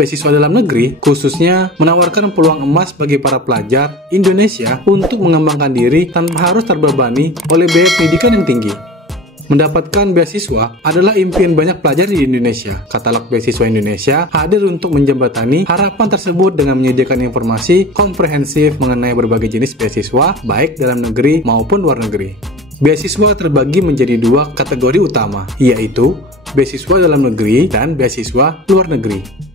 Beasiswa dalam negeri khususnya menawarkan peluang emas bagi para pelajar Indonesia untuk mengembangkan diri tanpa harus terbebani oleh biaya pendidikan yang tinggi. Mendapatkan beasiswa adalah impian banyak pelajar di Indonesia. Katalog Beasiswa Indonesia hadir untuk menjembatani harapan tersebut dengan menyediakan informasi komprehensif mengenai berbagai jenis beasiswa, baik dalam negeri maupun luar negeri. Beasiswa terbagi menjadi dua kategori utama, yaitu beasiswa dalam negeri dan beasiswa luar negeri.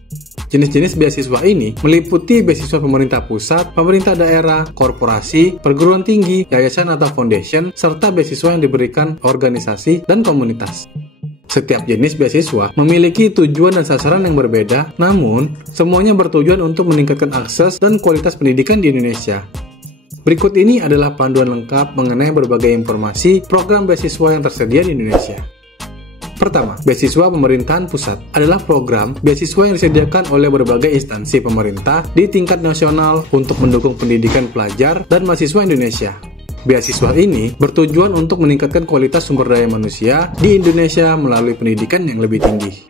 Jenis-jenis beasiswa ini meliputi beasiswa pemerintah pusat, pemerintah daerah, korporasi, perguruan tinggi, yayasan atau foundation, serta beasiswa yang diberikan organisasi dan komunitas. Setiap jenis beasiswa memiliki tujuan dan sasaran yang berbeda, namun semuanya bertujuan untuk meningkatkan akses dan kualitas pendidikan di Indonesia. Berikut ini adalah panduan lengkap mengenai berbagai informasi program beasiswa yang tersedia di Indonesia. Pertama, beasiswa pemerintahan pusat adalah program beasiswa yang disediakan oleh berbagai instansi pemerintah di tingkat nasional untuk mendukung pendidikan pelajar dan mahasiswa Indonesia. Beasiswa ini bertujuan untuk meningkatkan kualitas sumber daya manusia di Indonesia melalui pendidikan yang lebih tinggi.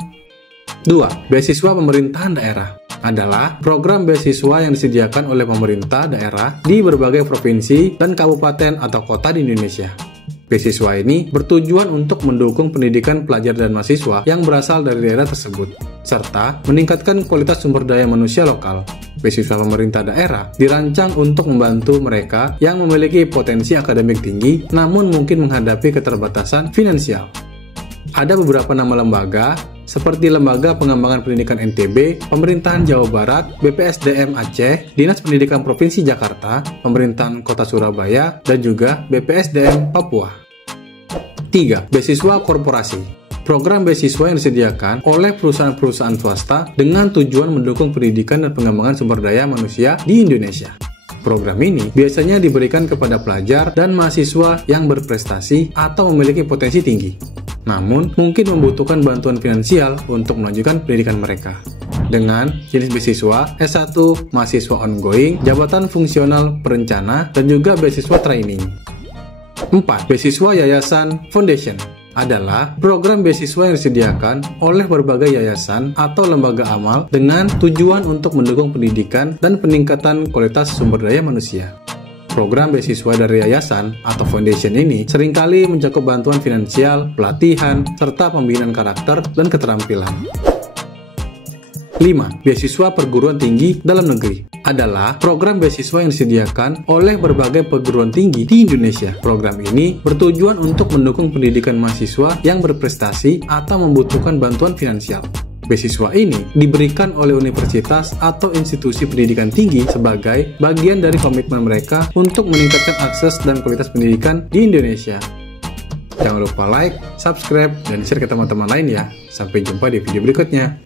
2. Beasiswa pemerintahan daerah adalah program beasiswa yang disediakan oleh pemerintah daerah di berbagai provinsi dan kabupaten atau kota di Indonesia. Beasiswa ini bertujuan untuk mendukung pendidikan pelajar dan mahasiswa yang berasal dari daerah tersebut, serta meningkatkan kualitas sumber daya manusia lokal. Beasiswa pemerintah daerah dirancang untuk membantu mereka yang memiliki potensi akademik tinggi, namun mungkin menghadapi keterbatasan finansial. Ada beberapa nama lembaga, seperti Lembaga Pengembangan Pendidikan NTB, Pemerintahan Jawa Barat, BPSDM Aceh, Dinas Pendidikan Provinsi Jakarta, Pemerintahan Kota Surabaya, dan juga BPSDM Papua. 3. Beasiswa korporasi. Program beasiswa yang disediakan oleh perusahaan-perusahaan swasta dengan tujuan mendukung pendidikan dan pengembangan sumber daya manusia di Indonesia. Program ini biasanya diberikan kepada pelajar dan mahasiswa yang berprestasi atau memiliki potensi tinggi, namun mungkin membutuhkan bantuan finansial untuk melanjutkan pendidikan mereka. Dengan jenis beasiswa S1, mahasiswa ongoing, jabatan fungsional perencana, dan juga beasiswa training. 4. Beasiswa yayasan foundation adalah program beasiswa yang disediakan oleh berbagai yayasan atau lembaga amal dengan tujuan untuk mendukung pendidikan dan peningkatan kualitas sumber daya manusia. Program beasiswa dari yayasan atau foundation ini seringkali mencakup bantuan finansial, pelatihan, serta pembinaan karakter dan keterampilan. 5. Beasiswa perguruan tinggi dalam negeri adalah program beasiswa yang disediakan oleh berbagai perguruan tinggi di Indonesia. Program ini bertujuan untuk mendukung pendidikan mahasiswa yang berprestasi atau membutuhkan bantuan finansial. Beasiswa ini diberikan oleh universitas atau institusi pendidikan tinggi sebagai bagian dari komitmen mereka untuk meningkatkan akses dan kualitas pendidikan di Indonesia. Jangan lupa like, subscribe, dan share ke teman-teman lain ya. Sampai jumpa di video berikutnya.